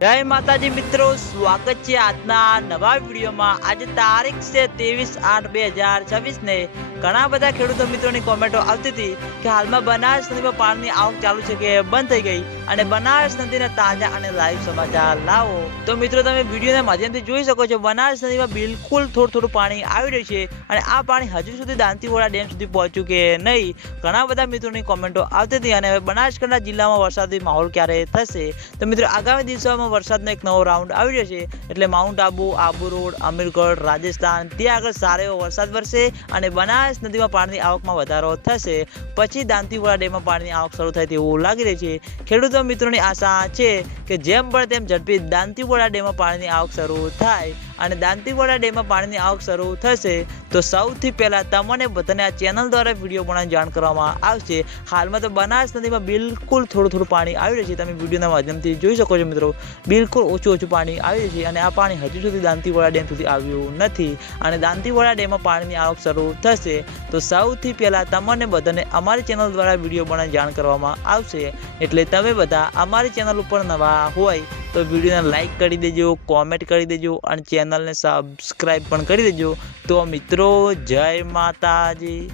જય માતાજી મિત્રો, સ્વાગત છે આજના નવા વિડીયોમાં। આજે તારીખ છે 23/8/2026 ને ઘણા બધા ખેડૂતો મિત્રોની કોમેન્ટો આવતી હતી કે હાલમાં બનાસ નદીમાં પાણીની આવક ચાલુ છે કે બંધ થઈ ગઈ, અને બનાસ નદીના તાજા અને લાઈવ સમાચાર લાવો। તો મિત્રો તમે વિડીયોના માધ્યમથી જોઈ શકો છો, બનાસ નદીમાં બિલકુલ થોડું પાણી આવી રહ્યું છે, અને આ પાણી હજુ સુધી દાંતીવાડા ડેમ સુધી પહોંચ્યું કે નહીં, ઘણા બધા મિત્રોની કોમેન્ટો આવતી હતી। અને હવે બનાસકાંઠા જિલ્લામાં વરસાદી માહોલ ક્યારે થશે, તો મિત્રો આગામી દિવસોમાં વરસાદનો એક નવો રાઉન્ડ આવી રહ્યો છે, એટલે માઉન્ટ આબુ, આબુ રોડ, અમીરગઢ, રાજસ્થાન ત્યાં આગળ સારો એવો વરસાદ વરસે અને બનાસ નદીમાં પાણીની આવકમાં વધારો થશે। પછી દાંતીવાડા ડેમમાં પાણીની આવક શરૂ થાય તેવું લાગી રહ્યું છે। ખેડૂતો મિત્રોની આશા છે કે જેમ બને તેમ ઝડપી દાંતીવાડા ડેમમાં પાણીની આવક શરૂ થાય, અને દાંતીવાડા ડેમમાં પાણીની આવક શરૂ થશે તો સૌથી પહેલા તમને બધાને આ ચેનલ દ્વારા વિડીયો બનાવીને જાણ કરવામાં આવશે। હાલમાં તો બનાસ નદીમાં બિલકુલ થોડું પાણી આવી રહ્યું છે, તમે વિડીયોના માધ્યમથી જોઈ શકો છો મિત્રો, બિલકુલ ઓછું પાણી આવી રહ્યું છે, અને આ પાણી હજુ સુધી દાંતીવાડા ડેમ સુધી આવ્યું નથી, અને દાંતીવાડા ડેમમાં પાણીની આવક શરૂ થશે તો સૌથી પહેલા તમને બધાને અમારી ચેનલ દ્વારા વિડીયો બનાવીને જાણ કરવામાં આવશે। એટલે તમે બધા અમારી ચેનલ ઉપર નવા હોય તો વિડીયોને લાઈક કરી દેજો, કોમેન્ટ કરી દેજો, અને ચેનલને સબસ્ક્રાઈબ પણ કરી દેજો। તો મિત્રો જય માતાજી।